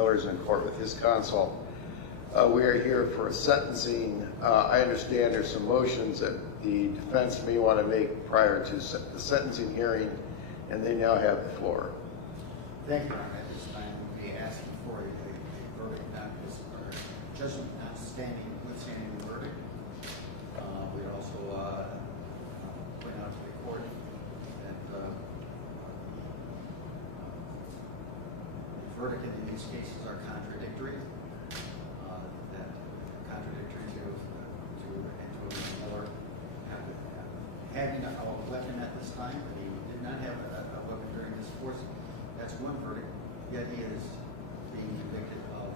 Miller's in court with his counsel. We are here for a sentencing. I understand there's some motions that the defense may want to make prior to the sentencing hearing, and they now have the floor. Thank you, Your Honor. At this time, we'll be asking for a verdict, or judgment withstanding the verdict. We also point out to the court that the verdict in these cases are contradictory. That contradictory to Miller having a weapon at this time, but he did not have a weapon during this course. That's one verdict. Yet he is being convicted of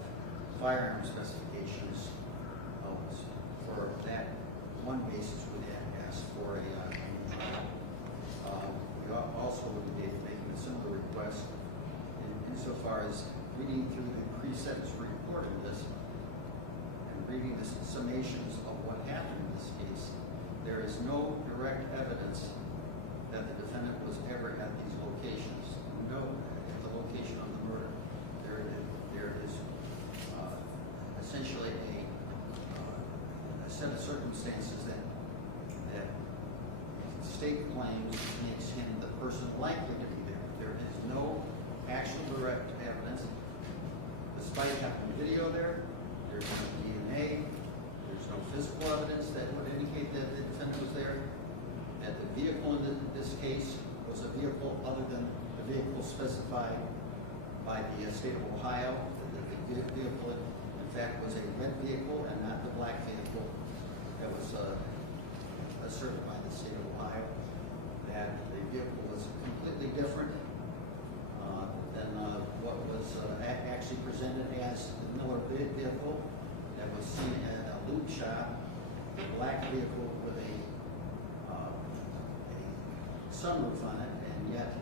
firearm specifications. For that one basis, we have asked for a new trial. We also would be making a similar request insofar as reading through the pre-sentence report of this and reading the summations of what happened in this case. There is no direct evidence that the defendant was ever at these locations. No, at the location of the murder. There is essentially a set of circumstances that state claims makes him the person likely to be there. There is no actual direct evidence. Despite having video there, there's no DNA, there's no physical evidence that would indicate that the defendant was there. That the vehicle in this case was a vehicle other than the vehicle specified by the state of Ohio. That the vehicle, in fact, was a red vehicle and not the black vehicle that was asserted by the state of Ohio. That the vehicle was completely different than what was actually presented as the Miller vehicle that was seen at a loot shop, a black vehicle with a sunroof on it, and yet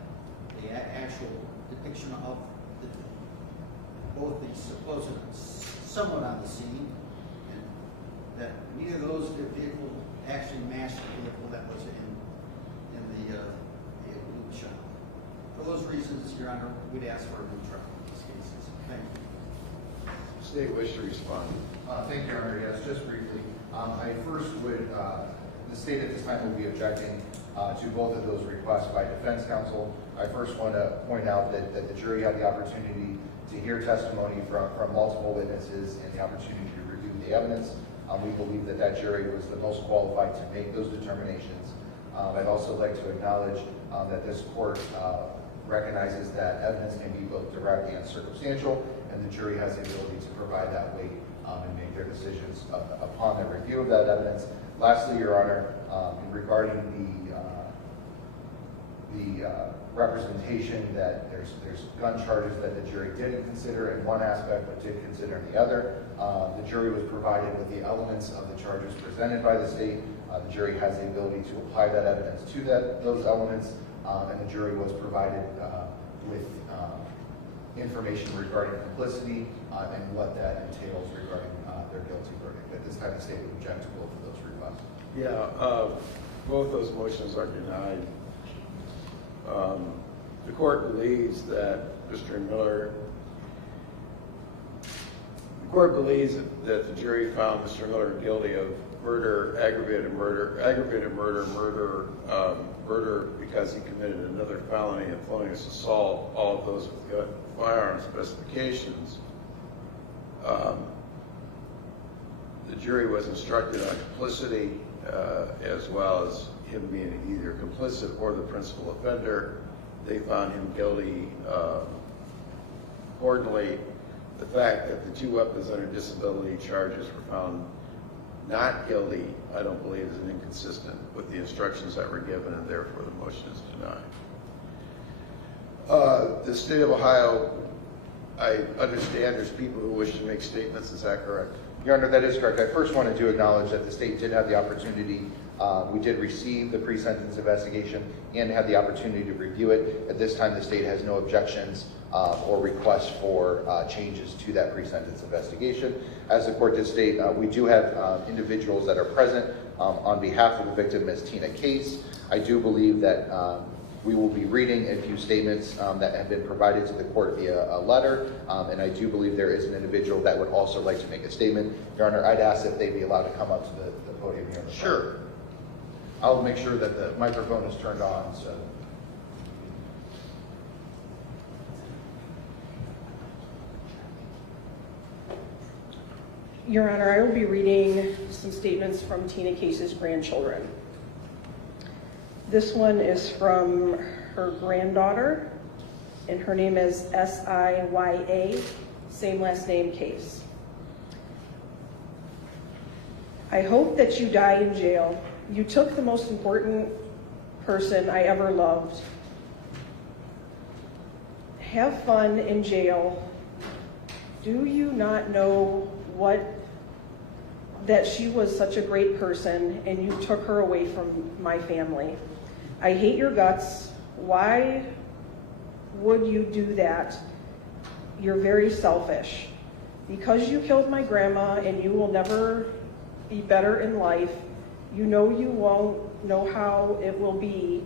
the actual depiction of both the supposed somewhat on the scene, and that neither of those vehicles actually matched the vehicle that was in the loot shop. For those reasons, Your Honor, we'd ask for a new trial in these cases. Thank you. State wish to respond. Thank you, Your Honor. Yes, just briefly. I first would, the state at this time will be objecting to both of those requests by defense counsel. I first want to point out that the jury had the opportunity to hear testimony from multiple witnesses and the opportunity to review the evidence. We believe that jury was the most qualified to make those determinations. I'd also like to acknowledge that this court recognizes that evidence can be both direct and circumstantial, and the jury has the ability to provide that weight and make their decisions upon the review of that evidence. Lastly, Your Honor, regarding the representation that there's gun charges that the jury didn't consider in one aspect but did consider in the other. The jury was provided with the elements of the charges presented by the state. The jury has the ability to apply that evidence to those elements, and the jury was provided with information regarding complicity and what that entails regarding their guilty verdict. At this time, the state would object to both of those requests. Yeah, both those motions are denied. The court believes that Mr. Miller, that the jury found Mr. Miller guilty of murder, aggravated murder because he committed another felony and felonious assault, all of those with firearm specifications. The jury was instructed on complicity as well as him being either complicit or the principal offender. They found him guilty. Accordingly, the fact that the two weapons under disability charges were found not guilty, I don't believe is inconsistent with the instructions that were given, and therefore the motion is denied. The state of Ohio, I understand there's people who wish to make statements. Is that correct? Your Honor, that is correct. I first wanted to acknowledge that the state did have the opportunity. We did receive the pre-sentence investigation and had the opportunity to review it. At this time, the state has no objections or requests for changes to that pre-sentence investigation. As the court did state, we do have individuals that are present on behalf of the victim, Ms. Tina Case. I do believe that We will be reading a few statements that have been provided to the court via a letter, and I do believe there is an individual that would also like to make a statement. Your Honor, I'd ask if they'd be allowed to come up to the podium here. Sure. I'll make sure that the microphone is turned on, so. Your Honor, I will be reading some statements from Tina Case's grandchildren. This one is from her granddaughter, and her name is S-I-Y-A, same last name, Case. I hope that you die in jail. You took the most important person I ever loved. Have fun in jail. Do you not know that she was such a great person and you took her away from my family? I hate your guts. Why would you do that? You're very selfish. Because you killed my grandma and you will never be better in life, you know you won't know how it will be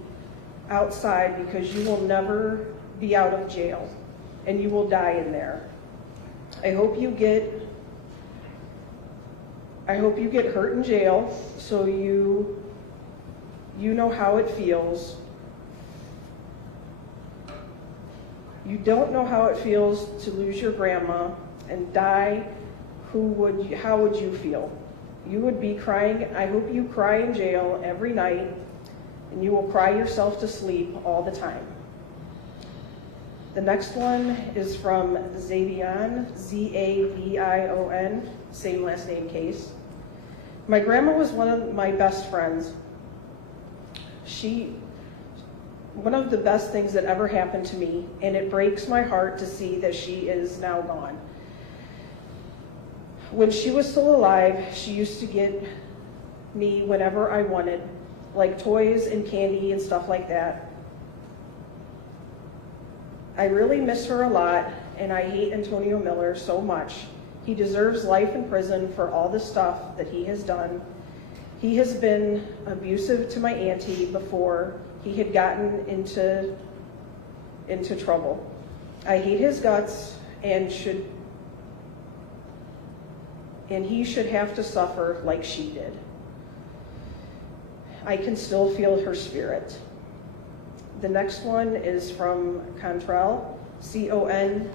outside because you will never be out of jail and you will die in there. I hope you get hurt in jail so you know how it feels. You don't know how it feels to lose your grandma and die. How would you feel? You would be crying. I hope you cry in jail every night and you will cry yourself to sleep all the time. The next one is from Zavion, Z-A-V-I-O-N, same last name, Case. My grandma was one of my best friends. One of the best things that ever happened to me, and it breaks my heart to see that she is now gone. When she was still alive, she used to get me whenever I wanted, like toys and candy and stuff like that. I really miss her a lot, and I hate Antonio Miller so much. He deserves life in prison for all the stuff that he has done. He has been abusive to my auntie before he had gotten into trouble. I hate his guts and he should have to suffer like she did. I can still feel her spirit. The next one is from Contrell, C-O-N-T-R-E-L-L.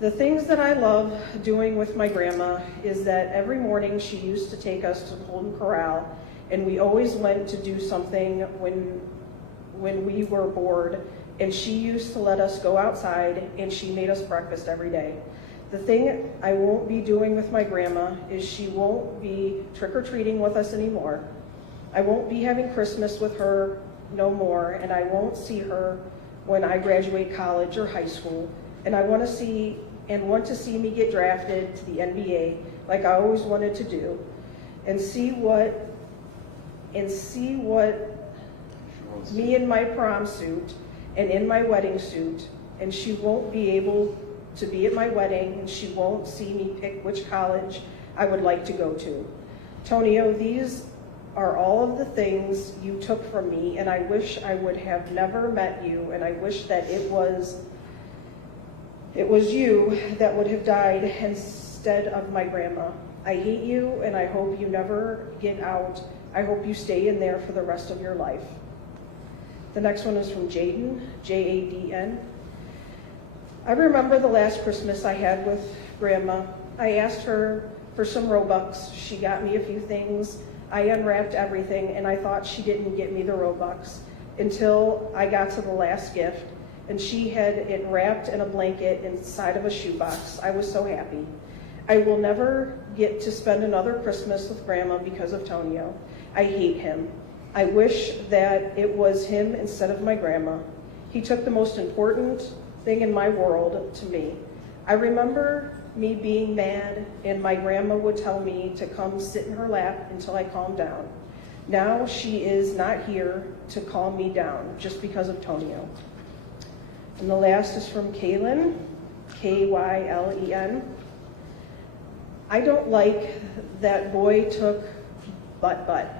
The things that I love doing with my grandma is that every morning she used to take us to Golden Corral, and we always went to do something when we were bored, and she used to let us go outside, and she made us breakfast every day. The thing I won't be doing with my grandma is she won't be trick-or-treating with us anymore. I won't be having Christmas with her no more, and I won't see her when I graduate college or high school. And I want to see me get drafted to the NBA like I always wanted to do, and see what me in my prom suit and in my wedding suit, and she won't be able to be at my wedding, and she won't see me pick which college I would like to go to. Tonio, these are all of the things you took from me, and I wish I would have never met you, and I wish that it was you that would have died instead of my grandma. I hate you, and I hope you never get out. I hope you stay in there for the rest of your life. The next one is from Jaden, J-A-D-N. I remember the last Christmas I had with Grandma. I asked her for some Robux. She got me a few things. I unwrapped everything, and I thought she didn't get me the Robux until I got to the last gift, and she had it wrapped in a blanket inside of a shoebox. I was so happy. I will never get to spend another Christmas with Grandma because of Tonio. I hate him. I wish that it was him instead of my grandma. He took the most important thing in my world to me. I remember me being mad, and my grandma would tell me to come sit in her lap until I calmed down. Now she is not here to calm me down just because of Tonio. And the last is from Kaylin, K-Y-L-E-N. I don't like that boy took butt.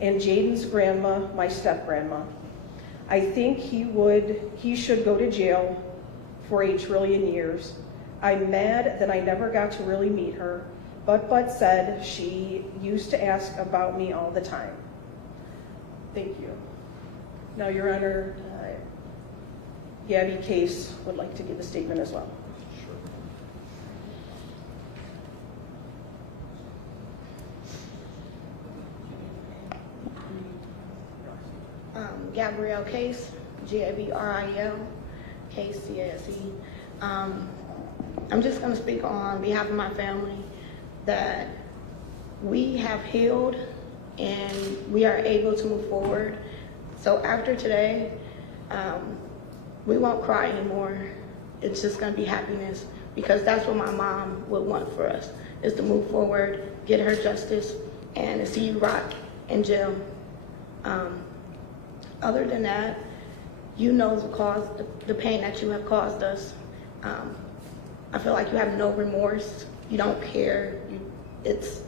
and Jaden's grandma, my step-grandma. I think he should go to jail for a trillion years. I'm mad that I never got to really meet her, but said she used to ask about me all the time. Thank you. Now, Your Honor, Gabby Case would like to give a statement as well. Gabrielle Case, Gabriel Case, C-A-S-E. I'm just going to speak on behalf of my family that we have healed and we are able to move forward. So after today, we won't cry anymore. It's just going to be happiness, because that's what my mom would want for us, is to move forward, get her justice, and to see you rot in jail. Other than that, you know the pain that you have caused us. I feel like you have no remorse. You don't care. It's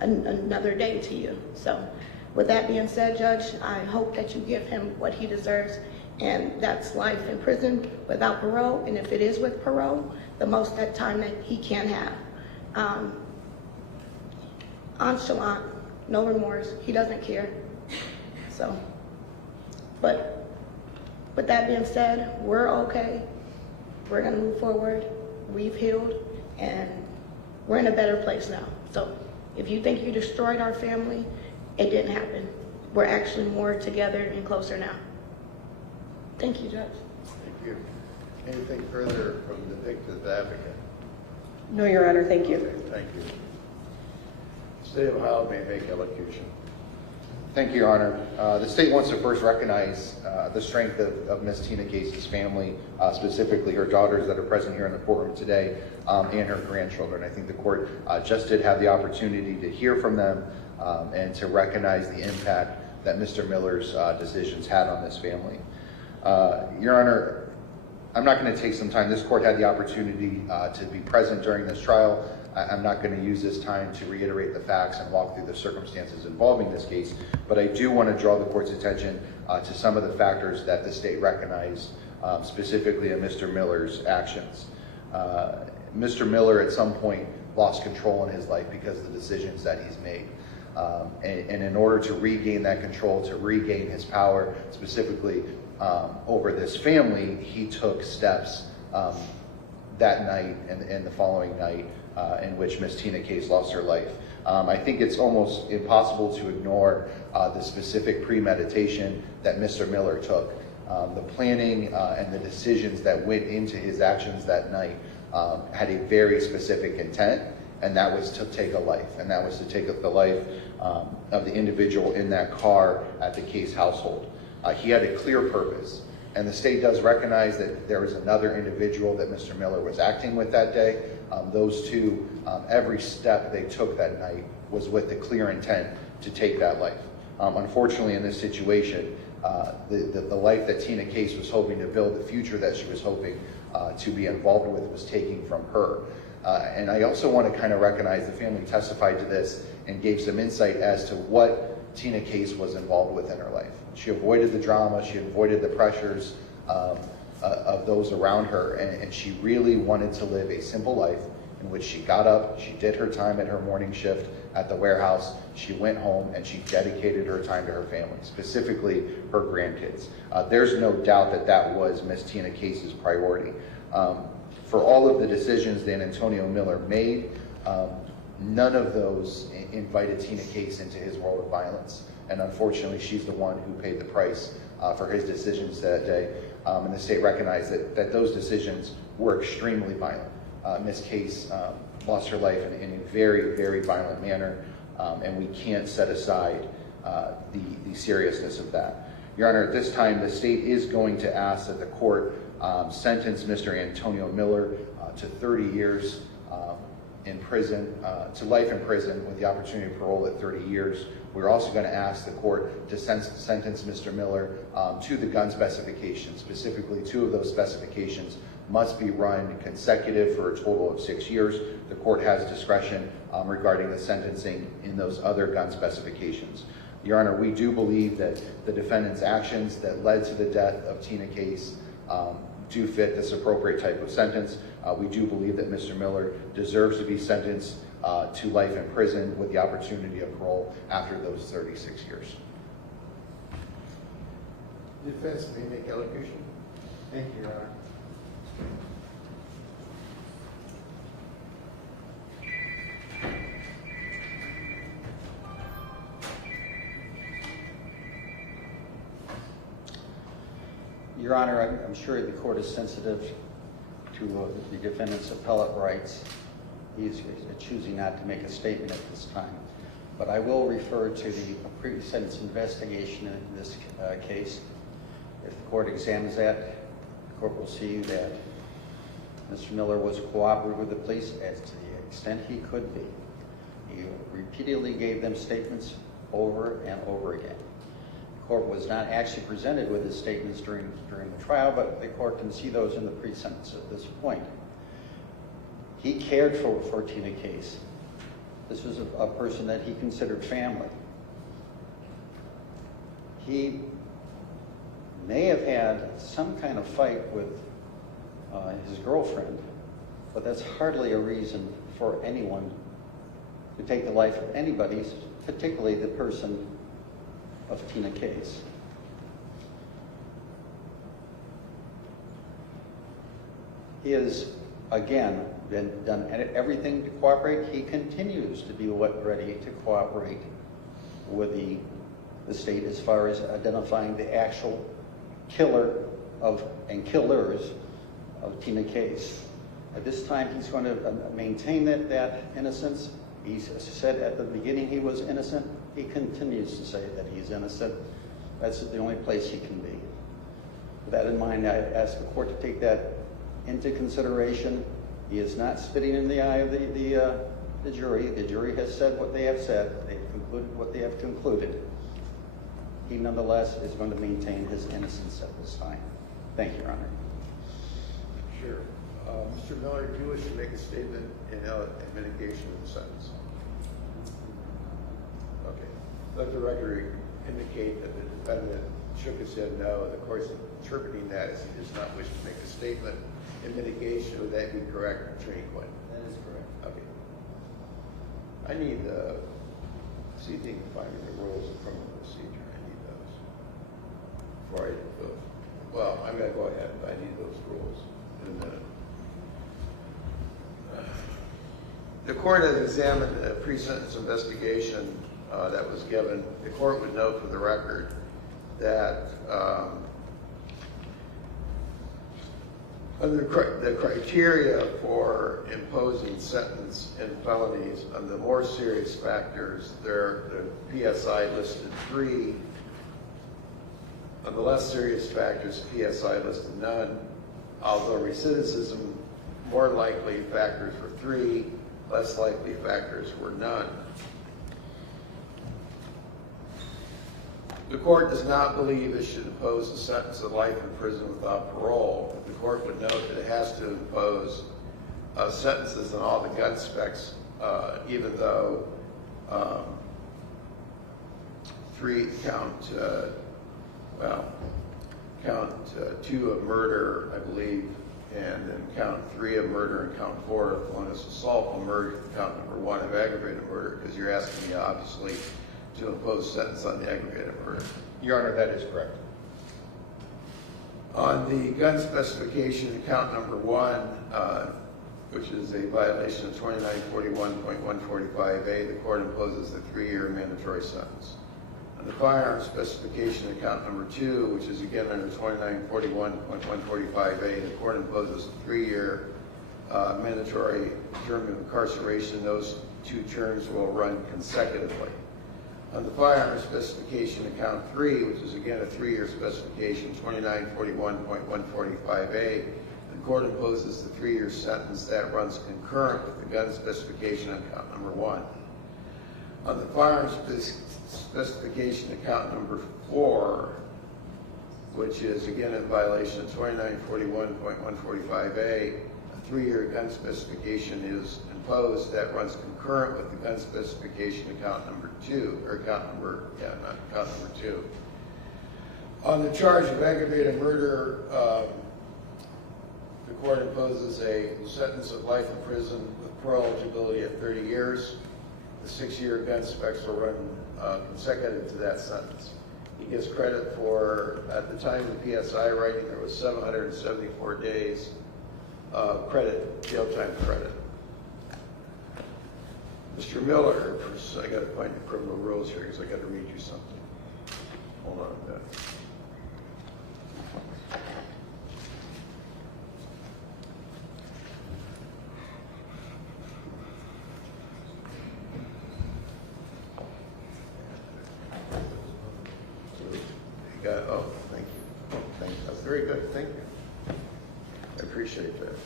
another day to you. So with that being said, Judge, I hope that you give him what he deserves, and that's life in prison without parole. And if it is with parole, the most that time that he can have. Nonchalant, no remorse. He doesn't care. So, but with that being said, we're okay. We're gonna move forward. We've healed, and we're in a better place now. So if you think you destroyed our family, it didn't happen. We're actually more together and closer now. Thank you, Judge. Thank you. Anything further from the victim's advocate? No, Your Honor, thank you. Okay, thank you. State of Ohio may make elocution. Thank you, Your Honor. The state wants to first recognize the strength of Ms. Tina Case's family, specifically her daughters that are present here in the courtroom today, and her grandchildren. I think the court just did have the opportunity to hear from them and to recognize the impact that Mr. Miller's decisions had on this family. Your Honor, I'm not going to take some time. This court had the opportunity to be present during this trial. I'm not going to use this time to reiterate the facts and walk through the circumstances involving this case, but I do want to draw the court's attention to some of the factors that the state recognized, specifically in Mr. Miller's actions. Mr. Miller at some point lost control in his life because of the decisions that he's made. And in order to regain that control, to regain his power, specifically over this family, he took steps that night and the following night in which Ms. Tina Case lost her life. I think it's almost impossible to ignore the specific premeditation that Mr. Miller took. The planning and the decisions that went into his actions that night had a very specific intent, and that was to take a life, and that was to take the life of the individual in that car at the Case household. He had a clear purpose, and the state does recognize that there was another individual that Mr. Miller was acting with that day. Those two, every step they took that night was with the clear intent to take that life. Unfortunately, in this situation, the life that Tina Case was hoping to build, the future that she was hoping to be involved with, was taken from her. And I also want to kind of recognize the family testified to this and gave some insight as to what Tina Case was involved with in her life. She avoided the drama, she avoided the pressures of those around her, and she really wanted to live a simple life in which she got up, she did her time at her morning shift at the warehouse, she went home, and she dedicated her time to her family, specifically her grandkids. There's no doubt that that was Miss Tina Case's priority. For all of the decisions that Antonio Miller made, none of those invited Tina Case into his world of violence. And unfortunately, she's the one who paid the price for his decisions that day. And the state recognized that those decisions were extremely violent. Ms. Case lost her life in a very, very violent manner, and we can't set aside the seriousness of that. Your Honor, at this time, the state is going to ask that the court sentence Mr. Antonio Miller to 30 years in prison, to life in prison with the opportunity of parole at 30 years. We're also going to ask the court to sentence Mr. Miller to the gun specifications. Specifically, 2 of those specifications must be run consecutive for a total of 6 years. The court has discretion regarding the sentencing in those other gun specifications. Your Honor, we do believe that the defendant's actions that led to the death of Tina Case do fit this appropriate type of sentence. We do believe that Mr. Miller deserves to be sentenced to life in prison with the opportunity of parole after those 36 years. Defense may make allocution. Thank you, Your Honor. Your Honor, I'm sure the court is sensitive to the defendant's appellate rights. He's choosing not to make a statement at this time. But I will refer to the pre-sentence investigation in this case. If the court examines that, the court will see that Mr. Miller was cooperative with the police as to the extent he could be. He repeatedly gave them statements over and over again. The court was not actually presented with his statements during the trial, but the court can see those in the pre-sentence at this point. He cared for Tina Case. This was a person that he considered family. He may have had some kind of fight with his girlfriend, but that's hardly a reason for anyone to take the life of anybody, particularly the person of Tina Case. He has, again, done everything to cooperate. He continues to be ready to cooperate with the state as far as identifying the actual killer and killers of Tina Case. At this time, he's going to maintain that innocence. He said at the beginning he was innocent. He continues to say that he's innocent. That's the only place he can be. With that in mind, I ask the court to take that into consideration. He is not spitting in the eye of the jury. The jury has said what they have said. They've concluded what they have concluded. He nonetheless is going to maintain his innocence at this time. Thank you, Your Honor. Sure. Mr. Miller, do you wish to make a statement in mitigation of the sentence? Okay. Let the record indicate that the defendant shook his head no. The court's interpreting that as he does not wish to make a statement in mitigation. Would that be correct, Attorney Quinn? That is correct. Okay. I need see if you can find me the rules of criminal procedure. I need those before I go. Well, I'm going to go ahead, but I need those rules in a minute. The court has examined a pre-sentence investigation that was given. The court would note for the record that under the criteria for imposing sentence in felonies, on the more serious factors, the PSI listed 3. On the less serious factors, PSI listed none. Although recidivism, more likely factors were 3, less likely factors were none. The court does not believe it should impose a sentence of life in prison without parole. The court would note that it has to impose sentences on all the gun specs, even though count 2 of murder, I believe, and then count 3 of murder and count 4 of felonious assault on murder, count number 1 of aggravated murder, because you're asking me, obviously, to impose sentence on the aggravated murder. Your Honor, that is correct. On the gun specification, count number 1, which is a violation of 2941.145A, the court imposes a 3-year mandatory sentence. On the firearm specification, count number 2, which is again under 2941.145A, the court imposes a 3-year mandatory term of incarceration. Those 2 terms will run consecutively. On the firearm specification, count 3, which is again a 3-year specification, 2941.145A, the court imposes the 3-year sentence that runs concurrent with the gun specification on count number 1. On the firearm specification, count number 4, which is again in violation of 2941.145A, a 3-year gun specification is imposed, that runs concurrent with the gun specification account number 2, or account number, yeah, not account number 2. On the charge of aggravated murder, the court imposes a sentence of life in prison with parole eligibility at 30 years. The 6-year gun specs will run consecutive to that sentence. He gets credit for, at the time of the PSI writing, there was 774 days credit, jail time credit. Mr. Miller, I got to find the criminal rules here because I got to read you something. Hold on a minute. Oh, thank you. Thank you. That's very good. Thank you. I appreciate that.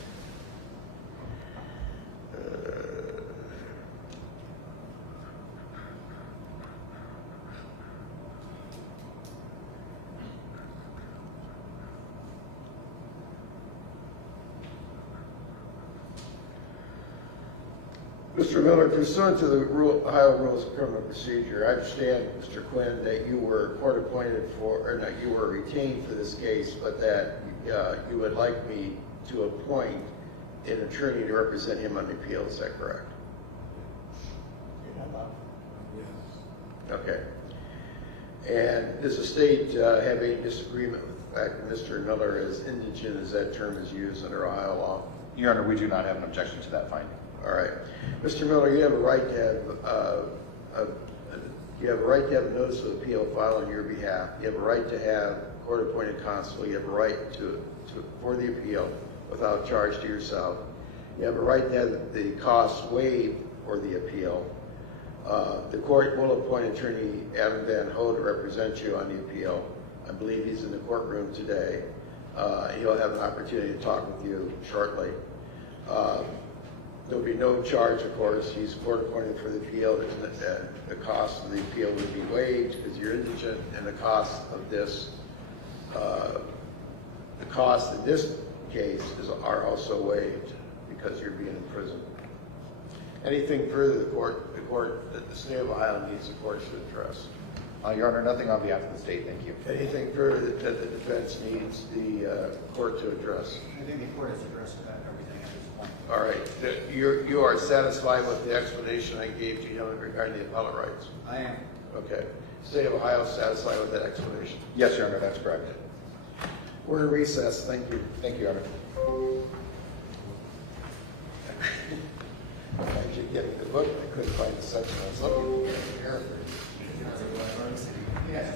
Mr. Miller, pursuant to the Ohio Rules of Criminal Procedure, I understand, Mr. Quinn, that you were court appointed for, or not, you were retained for this case, but that you would like me to appoint an attorney to represent him on the appeal. Is that correct? Yes. Okay. And does the state have any disagreement with the fact that Mr. Miller is indigent, as that term is used under Ohio law? Your Honor, we do not have an objection to that finding. All right, Mr. Miller, you have a right to have a notice of appeal filed on your behalf. You have a right to have court-appointed counsel. You have a right for the appeal without charge to yourself. You have a right to have the costs waived for the appeal. The court will appoint attorney Adam Van Ho to represent you on the appeal. I believe he's in the courtroom today. He'll have an opportunity to talk with you shortly. There'll be no charge, of course. He's court appointed for the appeal. The cost of the appeal would be waived because you're indigent, and the cost of this, the cost in this case are also waived because you're being in prison. Anything further that the state of Ohio needs the court to address? Your Honor, nothing on behalf of the state. Thank you. Anything further that the defense needs the court to address? I think the court has addressed everything at this point. All right. You are satisfied with the explanation I gave to you regarding the appellate rights? I am. Okay. State of Ohio is satisfied with that explanation? Yes, Your Honor, that's correct. We're in recess. Thank you. Thank you, Your Honor. I should get the book. I couldn't find the section I was looking for. Yes.